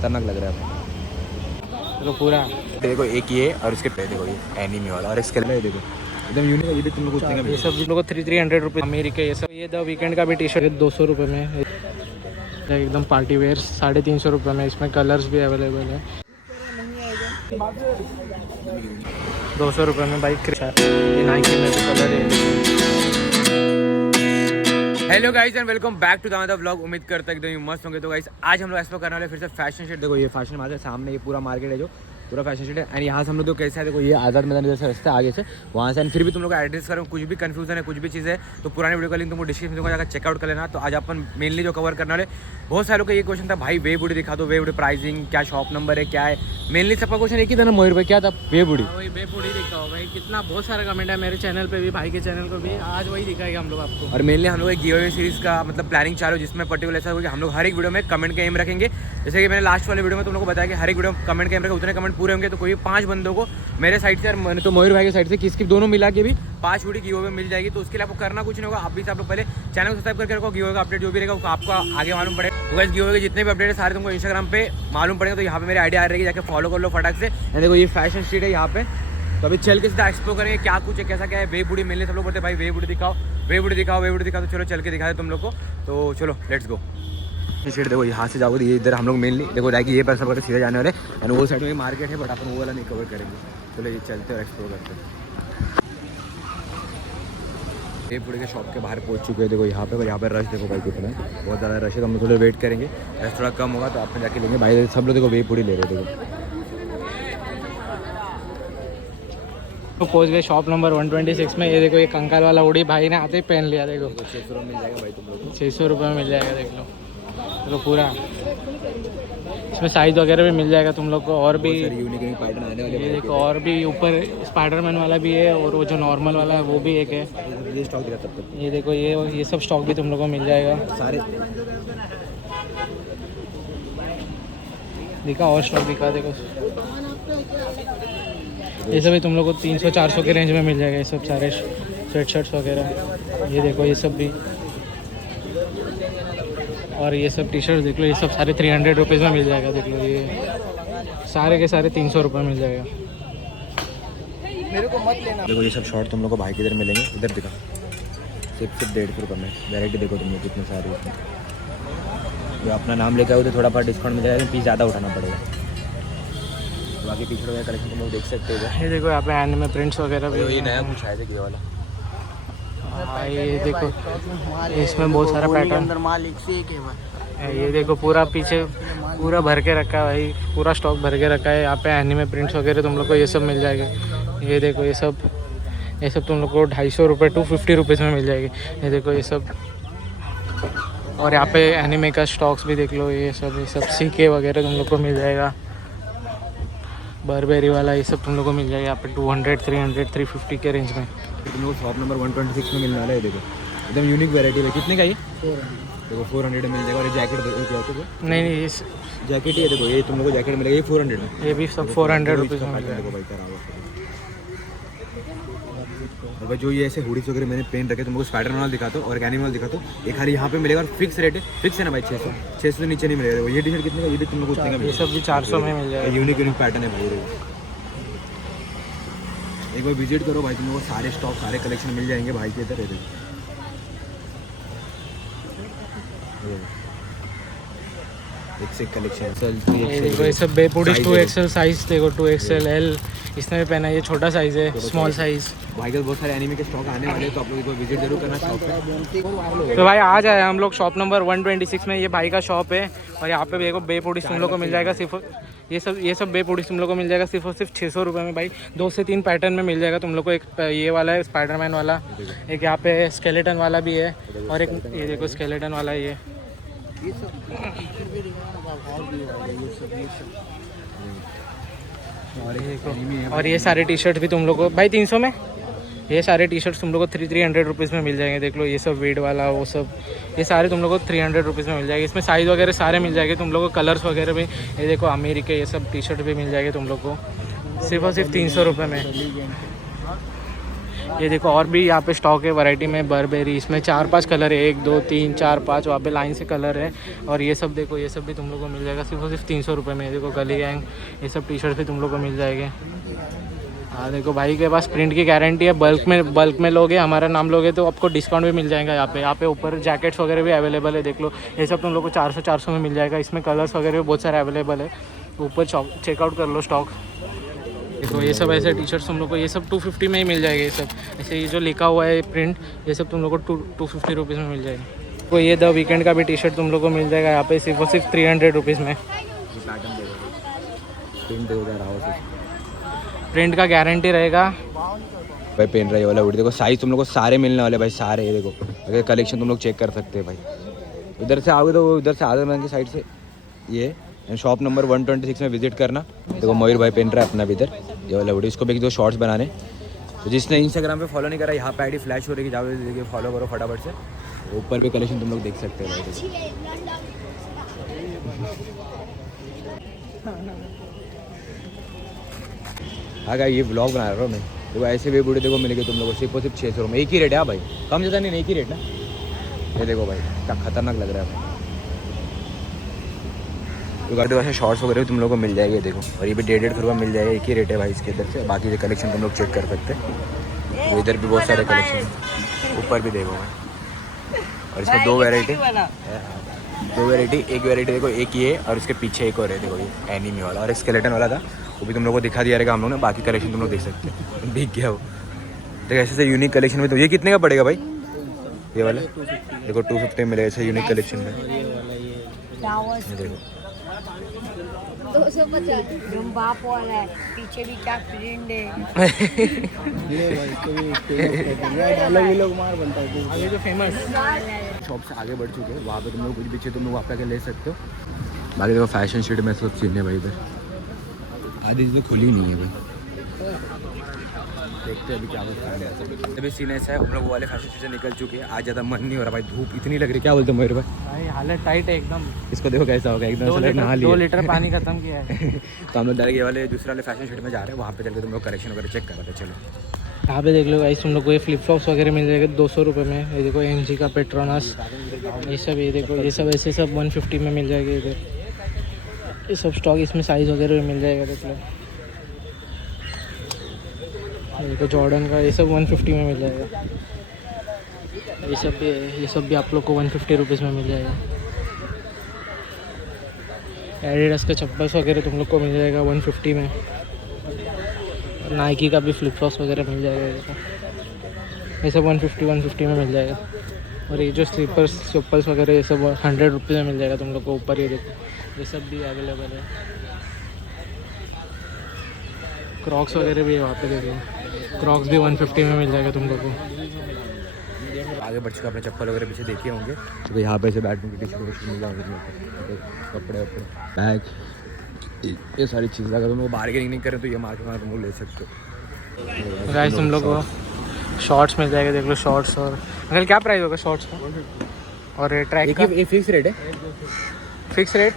खतरनाक लग रहा है तो पूरा देखो। एक ये और इसके पे देखो ये एनीमे वाला और इसके लिए देखो एकदम यूनिक है। ये भी तुम लोग को ये सब लोगों को 300 रुपये अमेरिका। ये सब ये द वीकेंड का भी टी शर्ट 200 रुपये में, एकदम पार्टी वेयर 350 रुपये में। इसमें कलर्स भी अवेलेबल है। 200 रुपये में बाइक। ये नाइकी में भी कलर है। Hello guys and welcome back to the another vlog. उम्मीद करता है एकदम मस्त होंगे। तो गाइस आज हम लोग एक्सप्लोर करने वाले फिर से फैशन स्ट्रीट। देखो ये फैशन मार्केट सामने, ये पूरा मार्केट है जो पूरा फैशन स्ट्रीट है। एंड यहाँ से हम लोग तो कैसे है, देखो ये आज़ाद मैदान जैसे रास्ता आगे से वहाँ से। एंड फिर भी तुम लोग का एड्रेस करो, कुछ भी कंफ्यूजन है, कुछ भी चीज़ है तो पुराने वीडियो का लिंक तुमको डिस्क्रिप्शन में जाकर चेकआउट कर लेना। तो आज अपन मेनली जो कवर करने वाले, बहुत सारे लोग का ये क्वेश्चन था भाई वे बूढ़ी दिखा दो, वे बूढ़ी प्राइसिंग क्या, शॉप नंबर है क्या है। मेनली सबका क्वेश्चन एक ही था ना मयूर भाई, क्या था? वे बूढ़ी। वही वे बूढ़ी दिखाओ भाई। कितना बहुत सारा कमेंट है मेरे चैनल पे भी, भाई के चैनल को भी। आज वही दिखाएगा हम लोग आपको। और मेनली हम लोग एक गिव अवे सीरीज का मतलब प्लानिंग चालू, जिसमें पर्टिकुलर ऐसा होगा कि हम लोग हर एक वीडियो में कमेंट का एम रखेंगे। जैसे कि मैंने लास्ट वाले वीडियो में तुम लोग को बताया कि हर एक वीडियो में कमेंट का एम रखें, उतने कमेंट पूरे होंगे तो कोई 5 बंदों को मेरे साइड से और मैंने तो मयूर भाई की साइड से किसकी दोनों मिला के भी 5 वीडियो गिव अवे मिल जाएगी। तो उसके लिए आपको करना कुछ नहीं होगा, आप भी आप लोग पहले चैनल को सब्सक्राइब करके रखो। गिव अवे का अपडेट जो भी रहेगा वो आपको आगे मालूम पड़ेगा। तो गाइस गिव अवे के जितने भी अपडेट है सारे तुमको इंस्टाग्राम पे मालूम पड़ेगा। तो यहाँ पे मेरी आइडिया आ रही है, जाके फॉलो कर लो फटाक से। देखो ये फैशन स्ट्रीट है यहाँ पे। तो अभी चल के सीधा एक्सप्लोर करेंगे क्या कुछ है, कैसा क्या है। वे बूढ़ी मिलने सब लोग बोलते भाई वे बूढ़ी दिखाओ, वे बूढ़ी दिखाओ, वे बूढ़ी दिखाओ। तो चलो चल के दिखा दे तुम लोग को। तो चलो लेट्स गो। स्ट्रीट देखो यहाँ से जाओगे ये इधर हम लोग मेनली देखो जाएगी ये पैसा सीधे जाने वाले। एंड वो साइड में मार्केट है बट अपन वो वाला नहीं कवर करेंगे। चलो ये चलते और एक्सप्लोर करते हैं। ये पूरे के शॉप के बाहर पहुंच चुके हैं देखो यहाँ पे। पर यहाँ पर रश देखो भाई कितना है, बहुत ज़्यादा रश है। तो हम लोग थोड़ा वेट करेंगे, रश थोड़ा कम होगा तो आपने जाके लेंगे। भाई सब लोग देखो वे पूरी ले रहे देखो। तो पहुंच गए शॉप नंबर 126 में। ये देखो ये कंकाल वाला उड़ी भाई ने आते ही पहन लिया। देखो 600 रुपये मिल जाएगा भाई तुम लोग को। 600 रुपये में मिल जाएगा। देख लो तो पूरा इसमें साइज वगैरह भी मिल जाएगा तुम लोग को। और भी यूनिक पैटर्न आने वाले। ये देखो और भी ऊपर स्पाइडरमैन वाला भी है और वो जो नॉर्मल वाला है वो भी एक है। ये स्टॉक दिखा तब तक। ये देखो ये सब स्टॉक भी तुम लोग को मिल जाएगा सारे दिखा और स्टॉक दिखा। देखो ये सब भी तुम लोग को 300-400 के रेंज में मिल जाएगा। ये सब सारे स्वेट शर्ट्स वगैरह। ये देखो ये सब भी, और ये सब टी शर्ट देख लो। ये सब सारे 300 रुपीज़ में मिल जाएगा। देख लो ये सारे के सारे 300 रुपये मिल जाएगा। मेरे को मत लेना। देखो ये सब शॉर्ट तुम लोग को भाई किधर मिलेंगे, इधर दिखा। सिर्फ 150 रुपये में वैरायटी देखो तुम लोग कितने सारे उसमें। जो अपना नाम लेकर आओ तो थोड़ा बहुत डिस्काउंट मिल जाएगा, पीस ज़्यादा उठाना पड़ेगा। बाकी टी शर्ट वगैरह कलेक्शन तुम लोग देख सकते हो। ये देखो यहाँ पे एनिमे प्रिंट्स वगैरह भी। ये नया कुछ है ये वाला। हाँ ये देखो इसमें बहुत सारा पैटर्न। ये देखो पूरा पीछे पूरा भर के रखा है भाई, पूरा स्टॉक भर के रखा है। यहाँ पे एनिमे प्रिंट्स वगैरह तुम लोग को ये सब मिल जाएगा। ये देखो ये सब तुम लोग को 250 रुपये 250 रुपीज़ में मिल जाएगी। ये देखो ये सब। और यहाँ पे एनिमे का स्टॉक्स भी देख लो। ये सब सीके वगैरह तुम लोग को मिल जाएगा। बर्बेरी वाला ये सब तुम लोग को मिल जाएगा यहाँ पे 200, 300, 350 के रेंज में। तुम लोग शॉप नंबर 126 में मिलने वाला है। देखो एकदम यूनिक वैरायटी है। कितने का ये? देखो 400 में मिल जाएगा। और ये जैकेट देखो, नहीं ये जैकेट ही है। देखो ये तुम लोग को जैकेट मिलेगा ये 400 में। ये भी सब 400 रुपीज़ में मिल जाएगा। देखो भाई और भाई जो ये ऐसे हुडीज वगैरह मैंने पेन रखे तुमको स्पाइडर वाला दिखाता हूँ और एक एनिमल दिखाता हूँ। एक खाली यहाँ पे मिलेगा और फिक्स रेट है, फिक्स है ना भाई 600 से नीचे नहीं मिलेगा। ये टी शर्ट कितने का? ये भी तुम लोग को ये सब भी 400 में मिल जाएगा। यूनिक पैटर्न है भाई। एक बार विजिट करो भाई, तुम लोग को सारे स्टॉक सारे कलेक्शन मिल जाएंगे भाई के इधर। एक से कलेक्शन। ये देखो ये सब बेपूडी 2XL साइज। देखो 2XL L इसने भी पहना है। ये छोटा साइज है, स्मॉल साइज। भाई के बहुत सारे एनिमे के स्टॉक आने वाले हैं तो आप लोग एक बार विजिट जरूर करना शॉप पे। तो भाई आ जाए हम लोग शॉप नंबर 126 में। ये भाई का शॉप है और यहाँ पे देखो बेपूडी तुम लोग को मिल जाएगा। सिर्फ ये सब बेपूडी तुम लोग को मिल जाएगा सिर्फ और सिर्फ 600 रुपये में भाई। 2 से 3 पैटर्न में मिल जाएगा तुम लोग को। एक ये वाला है स्पाइडरमैन वाला, एक यहाँ पे स्केलेटन वाला भी है और एक ये देखो स्केलेटन वाला है। ये और ये सारे टी शर्ट भी तुम लोग को भाई 300 में। ये सारे टी शर्ट्स तुम लोग को 300 रुपीज़ में मिल जाएंगे। देख लो ये सब वीड वाला वो सब, ये सारे तुम लोग को 300 रुपीज़ में मिल जाएंगे। इसमें साइज़ वगैरह सारे मिल जाएंगे तुम लोग को, कलर्स वगैरह भी। ये देखो अमीरी के ये सब टी शर्ट भी मिल जाएंगे तुम लोग को सिर्फ और सिर्फ 300 रुपये में। ये देखो और भी यहाँ पे स्टॉक है वैरायटी में बर्बेरी, इसमें 4-5 कलर है, 1 2 3 4 5 वहाँ पे लाइन से कलर है। और ये सब देखो, ये सब भी तुम लोग को मिल जाएगा सिर्फ और सिर्फ 300 रुपये में। देखो गली गैंग, ये सब टी शर्ट भी तुम लोग को मिल जाएंगे। हाँ देखो भाई के पास प्रिंट की गारंटी है, बल्क में लोगे, हमारा नाम लोगे तो आपको डिस्काउंट भी मिल जाएगा। यहाँ पे ऊपर जैकेट्स वगैरह भी अवेलेबल है, देख लो ये सब तुम लोग को 400 में मिल जाएगा। इसमें कलर्स वगैरह भी बहुत सारे अवेलेबल है, ऊपर चेकआउट कर लो स्टॉक। देखो ये सब ऐसे टी शर्ट्स तुम लोग को ये सब 250 में ही मिल जाएगा। ये सब ऐसे ये जो लिखा हुआ है प्रिंट, ये सब तुम लोग को 250 रुपीज़ में मिल जाएगा। तो ये द वीकेंड का भी टी शर्ट तुम लोग को मिल जाएगा यहाँ पे सिर्फ और सिर्फ 300 रुपीज़ में। प्रिंट का गारंटी रहेगा भाई। पेन रही वाला हुडी देखो, साइज तुम लोग को सारे मिलने वाले भाई, सारे। ये देखो अगर कलेक्शन तुम लोग चेक कर सकते हैं भाई। उधर से आओगे तो उधर से आदर मैदान की साइड से ये शॉप नंबर 126 में विजिट करना। देखो मयूर भाई पहन रहा है अपना भी इधर ये वाला हुडी। इसको भी 2 शॉर्ट्स बनाने, तो जिसने इंस्टाग्राम पे फॉलो नहीं करा, यहाँ पे आईडी फ्लैश हो रही है, जाओ देखिए फॉलो करो फटाफट से। ऊपर भी कलेक्शन तुम लोग देख सकते हैं भाई। हाँ ये ब्लॉग बना रहा हूँ मैं। देखो ऐसे भी बूढ़े देखो मिलेंगे तुम लोगों को सिर्फ और सिर्फ 600 रुपये। एक ही रेट है भाई, कम ज़्यादा नहीं, एक ही रेट ना। ये देखो भाई क्या खतरनाक लग रहा है भाई। तो गाड़ी वैसे शॉर्ट्स वगैरह तुम लोगों को मिल जाएगी देखो, और ये भी 150 रुपये मिल जाएगा। एक ही रेट है भाई इसके इधर से। बाकी कलेक्शन तुम लोग चेक कर सकते हैं। इधर भी बहुत सारे कलेक्शन, ऊपर भी देखो भाई। और इसमें 2 वैरायटी, एक वैरायटी देखो, एक ये और उसके पीछे एक और है देखो, ये एनीमी वाला और स्केलेटन वाला था, वो भी तुम लोग को दिखा दिया रहेगा हम लोग ने। बाकी कलेक्शन तुम लोग देख सकते हैं, बिक गया वो। तो ऐसे यूनिक कलेक्शन में तो ये कितने का पड़ेगा भाई? ये वाला देखो 250 में मिलेगा ऐसे यूनिक कलेक्शन में। ये देखो 250 बाप वाला है, पीछे भी क्या प्रिंट है। ये लोग मार बनता है आगे जो फेमस शॉप से आगे बढ़ चुके हैं, वहाँ पे तुम लोग कुछ भी चाहिए तुम लोग वहाँ पे आके ले सकते हो। बाकी देखो फैशन शीट में सब चीज़ें भाई इधर आधी चीज़ें खुली नहीं है भाई। देखते हैं अभी क्या होता है। अभी सीन ऐसा है, हम लोग वो वाले फैशन चीज़ें निकल चुके हैं। आज ज़्यादा मन नहीं हो रहा भाई, धूप इतनी लग रही। क्या बोलते मयूर भाई? हालत टाइट है एकदम। इसको देखो कैसा होगा एकदम 2 लीटर पानी खत्म किया है। तो हम लोग डायरेक्ट ये वाले दूसरे वाले फैशन शीट में जा रहे हैं, वहाँ पे चल के तुम लोग कलेक्शन वगैरह चेक कर रहे थे। चलो यहाँ पे देख लो गाइस, तुम लोग को ये फ्लिप फ्लॉप्स वगैरह मिल जाएगा 200 रुपये में। ये देखो MG का पेट्रोनस, ये सब ये देखो, ये सब ऐसे सब 150 में मिल जाएगा इधर। ये सब स्टॉक इसमें साइज़ वगैरह भी मिल जाएगा देख लो। ये देखो जॉर्डन का, ये सब 150 में मिल जाएगा। ये सब भी आप लोग को 150 रुपीज़ में मिल जाएगा। एडिडास का चप्पल्स वगैरह तुम लोग को मिल जाएगा 150 में। नाइकी का भी फ्लिप फ्लॉप्स वगैरह मिल जाएगा ये सब 150 में मिल जाएगा। और ये जो स्लीपर्स चप्पल्स वगैरह ये सब 100 रुपीज़ में मिल जाएगा तुम लोग को। ऊपर ये देखो ये सब भी अवेलेबल है। क्रॉक्स वगैरह भी है वहाँ पे देख लो, क्रॉक्स भी 150 में मिल जाएगा तुम लोग को। आगे बढ़ चुका, अपने चप्पल वगैरह पीछे देखे होंगे। तो यहाँ पे से बैठने की टी-शर्ट मिल जाएंगे, कपड़े वपड़े बैग, ये सारी चीज़ें। अगर तुम लोग बार्गेनिंग नहीं करें तो ये मार्केट में तुम लोग ले सकते हो। गाइस तुम लोग को शॉर्ट्स मिल जाएगा देख लो, शॉर्ट्स। और अंकल क्या प्राइस होगा शॉर्ट्स का? और ये ट्रैक का ये फिक्स रेट है? फिक्स रेट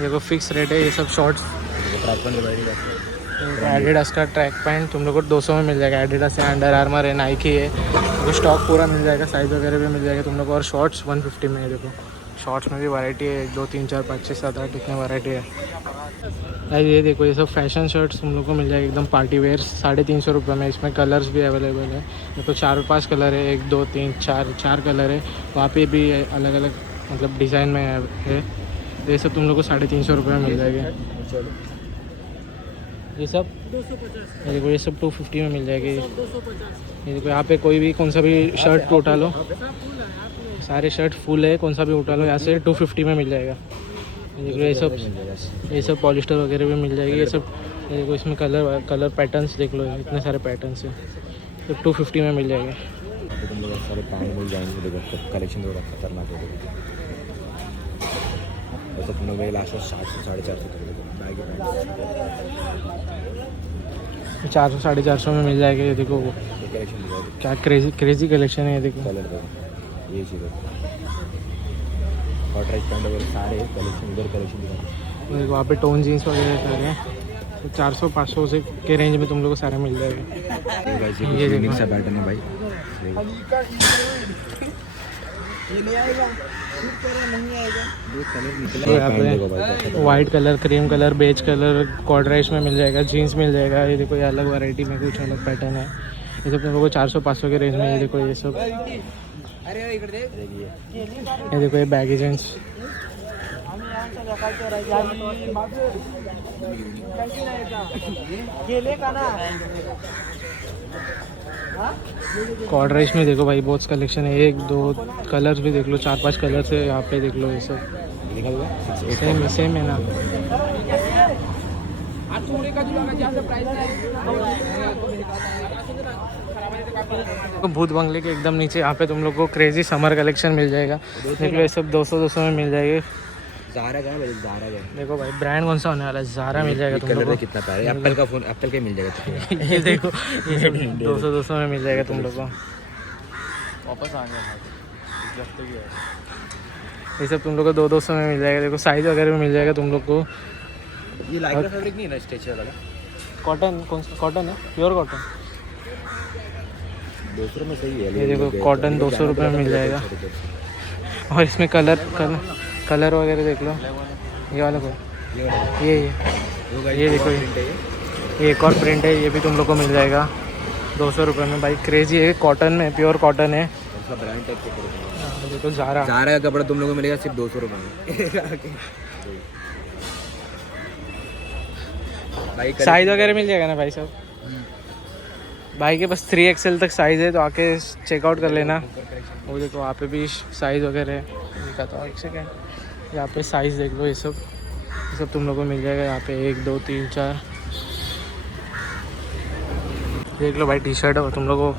देखो, फिक्स रेट है ये सब शॉर्ट्स। एडिडास का ट्रैक पैंट तुम लोग को 200 में मिल जाएगा। एडिडास है, अंडर आर्मर है, नाइकी है, तो स्टॉक पूरा मिल जाएगा, साइज़ वगैरह भी मिल जाएगा तुम लोग को। और शॉर्ट्स 150 में है देखो। शॉर्ट्स में भी वैरायटी है, 1 2 3 4 5 6 7 8 इतने वैरायटी है। ये देखो ये सब फैशन शर्ट्स तुम लोग को मिल जाएगा एकदम पार्टी वेयर 350 रुपये में। इसमें कलर्स भी अवेलेबल है, देखो 4-5 कलर है, 1 2 3 4 कलर है। वहाँ पे भी अलग अलग मतलब डिज़ाइन में है। ये सब तुम लोग को 350 रुपये में मिल जाएगा। ये सब 250, देखो ये सब 250 में मिल जाएगी। ये देखो यहाँ पे कोई भी कौन सा भी शर्ट उठा लो, सारे शर्ट फुल है, कौन सा भी उठा लो यहाँ से 250 में मिल जाएगा। ये देखो ये सब पॉलिस्टर वगैरह भी मिल जाएगी। ये सब ये देखो इसमें कलर पैटर्न्स देख लो, इतने सारे पैटर्न्स हैं, तो 250 में मिल जाएगा। तुम लोग सारे पैंट मिल जाएंगे, देखो कलेक्शन थोड़ा खतरनाक है। वैसे तुम लोग लास्ट 400 450 तक 400 450 में मिल जाएगा। ये देखो क्या क्रेजी कलेक्शन है। ये देखो कलर देखो, ये चीज़ और ट्रैक पैंट वगैरह सारे कलेक्शन, इधर कलेक्शन दिखा। देखो वहाँ पे टोन जीन्स वगैरह सारे हैं। तो 400-500 से के रेंज में तुम लोग को सारे मिल जाएंगे। ये देखो सा पैटर्न है भाई। तो यहाँ पे white colour, cream colour, beige colour, corduroys में मिल जाएगा, जीन्स मिल जाएगा। ये देखो ये अलग वैरायटी में कुछ अलग पैटर्न है। ये सब तुम लोगों को 400-500 के रेंज में। ये देखो ये सब, ये देखो ये बैगी जीन्स। कॉर्डराइज में देखो भाई बहुत कलेक्शन है। 1-2 कलर्स भी देख लो, 4-5 कलर्स है यहाँ पे देख लो। ये सब सेम है ना। भूत बंगले के एकदम नीचे यहाँ पे तुम लोग को क्रेजी समर कलेक्शन मिल जाएगा। देख लो ये सब 200 में मिल जाएगी। ज़ारा का है, ज़ारा का। देखो भाई ब्रांड कौन सा होने वाला है, ज़ारा मिल जाएगा तुम लोग को। कितना प्यारा है, एप्पल का फ़ोन, एप्पल का मिल जाएगा। ये देखो ये सब 200 में मिल जाएगा तुम लोग को। वापस आ गया ये सब तुम लोग को 200 में मिल जाएगा। देखो साइज वगैरह में मिल जाएगा तुम लोग को। ये लाइक्रा फैब्रिक नहीं है ना, स्ट्रेचर वाला? कॉटन, कौन सा कॉटन है? Pure cotton. 200 में सही है। ये देखो कॉटन 200 रुपये में मिल जाएगा। और इसमें कलर वगैरह देख लो। ये वाला कोई ये देखो ये एक और प्रिंट है, ये भी तुम लोग को मिल जाएगा 200 रुपये में। भाई क्रेजी है, कॉटन में, प्योर कॉटन है। ब्रांड टाइप के देखो ज़ारा का कपड़ा तुम लोगों को मिलेगा सिर्फ 200 रुपये में। भाई साइज वगैरह मिल जाएगा ना भाई साहब? भाई के पास 3XL तक साइज़ है, तो आके चेकआउट कर लेना। वो देखो वहाँ पे भी साइज़ वगैरह है, दिखाता हूँ एक सेकेंड। यहाँ पे साइज़ देख लो। ये सब तुम लोगों को मिल जाएगा यहाँ पे 1 2 3 4। देख लो भाई टी शर्ट है तुम लोगों को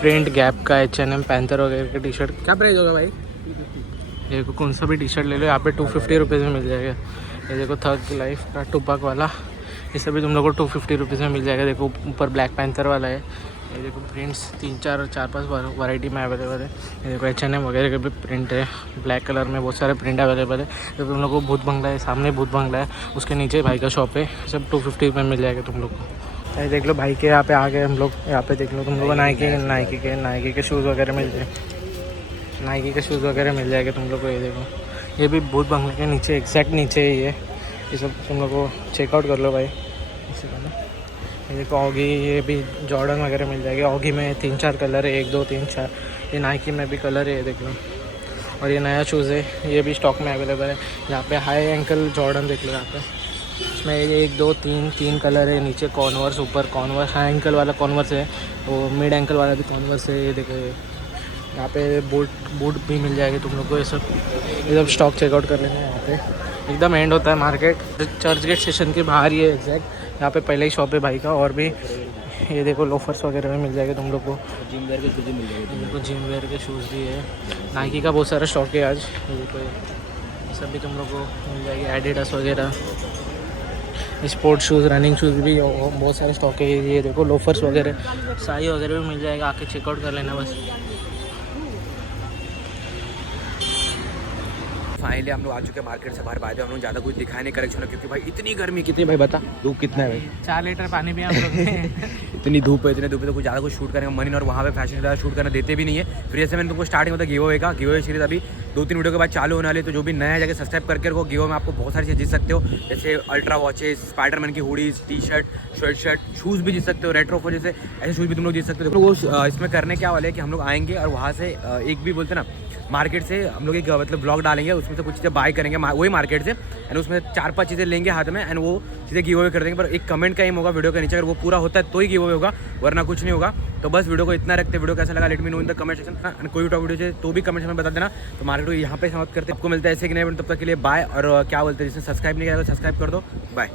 प्रिंट गैप का, H&M, पैंथर वगैरह का टी शर्ट। क्या प्राइस होगा भाई? देखो कौन सा भी टी शर्ट ले लो यहाँ पे 250 रुपीज़ में मिल जाएगा। ये देखो थग लाइफ का टुपाक वाला, ये सब भी तुम लोग को 250 रुपीज़ में मिल जाएगा। देखो ऊपर ब्लैक पैंथर वाला है। ये देखो प्रिंट्स 3-4-5 वैरायटी में अवेलेबल है। ये देखो H&M वगैरह के भी प्रिंट है, ब्लैक कलर में बहुत सारे प्रिंट अवेलेबल है। तो तुम लोग को भूत बंगला है, सामने भूत बंगला है, उसके नीचे भाई का शॉप है। सब 250 में मिल जाएगा तुम लोग को। ये देख लो भाई के यहाँ पे आ गए हम लोग। यहाँ पे देख लो तुम लोग को नाइकी के शूज़ वगैरह मिल जाए, नाइकी के शूज़ वगैरह मिल जाएगा तुम लोग को। ये देखो ये भी भूत बंगले के नीचे, एग्जैक्ट नीचे है ये सब तुम लोग को चेकआउट कर लो भाई। इसी का ये देखो ऑगी, ये भी जॉर्डन वगैरह मिल जाएगी। ऑगी में 3-4 कलर है, 1 2 3 4। ये नाइकी में भी कलर है, ये देख लो। और ये नया शूज़ है, ये भी स्टॉक में अवेलेबल है। यहाँ पे हाई एंकल जॉर्डन देख लो यहाँ पे, इसमें 1 2 3 कलर है। नीचे कॉन्वर्स, ऊपर कॉन्वर्स, हाई एंकल वाला कॉन्वर्स है, वो मिड एंकल वाला भी कॉन्वर्स है। ये देखो यहाँ पे बूट भी मिल जाएगी तुम लोग को। ये सब स्टॉक चेकआउट कर लेना है। यहाँ पे एकदम एंड होता है मार्केट, चर्च गेट स्टेशन के बाहर ही है एग्जैक्ट। यहाँ पे पहले ही शॉप है भाई का। और भी ये देखो लोफर्स वगैरह में मिल जाएगा तुम लोग को। जिम वेयर के शूज़ मिल जाएंगे। देखो जिम वेयर के शूज़ भी है, नाइकी का बहुत सारा स्टॉक है आज। ये देखो ये सब भी तुम लोग को मिल जाएगी, एडिडास वगैरह, स्पोर्ट्स शूज़, रनिंग शूज़ भी बहुत सारे स्टॉक है। ये देखो लोफर्स वगैरह, साई वगैरह भी मिल जाएगा, आके चेकआउट कर लेना बस। फाइनली हम लोग आ चुके हैं मार्केट से बाहर। हम लोग ज़्यादा कुछ दिखाई नहीं करेक्शन, क्योंकि भाई इतनी गर्मी कितनी, भाई बता धूप कितना है भाई? 4 लीटर पानी भी हम लोग इतनी धूप है तो कुछ ज़्यादा कुछ शूट करने का मन नहीं, और वहाँ पे फैशन ज़्यादा शूट करना देते भी नहीं है। फिर जैसे मैंने तुमको स्टार्टिंग होता गिव अवे का, गिव अवे सीरीज अभी 2-3 वीडियो के बाद चालू होने वाले। तो जो भी नया जाकर सब्सक्राइब करके रखो, गिव अवे में आपको बहुत सारी चीज़ जीत सकते हो, जैसे अल्ट्रा वॉचेस, स्पाइडरमैन की hoodies, T shirt, sweat shirt, shoes भी जीत सकते हो, रेट्रो फोर जैसे ऐसे शूज़ भी तुम लोग जीत सकते हो। वो इसमें करने क्या वाले है कि हम लोग आएंगे और वहाँ से एक भी बोलते ना मार्केट से हम लोग एक मतलब ब्लॉग डालेंगे, उसमें से कुछ चीज़ें बाय करेंगे वही मार्केट से, एंड उसमें 4-5 चीज़ें लेंगे हाथ में, एंड वो चीज़ें गिव अवे कर देंगे। पर एक कमेंट का एम होगा वीडियो के नीचे, अगर वो पूरा होता है तो ही गिव अवे होगा, वरना कुछ नहीं होगा। तो बस वीडियो को इतना रखते। वीडियो कैसा लगा let me know in the comment section. कोई टॉप वीडियो तो भी कमेंट में बता देना। तो मार्केट को यहाँ पे समाप्त करते हैं। आपको मिलता है ऐसे कि नहीं, तब तक के लिए बाय। और क्या बोलते हैं, जिसने सब्सक्राइब नहीं किया तो सब्सक्राइब कर दो। बाय।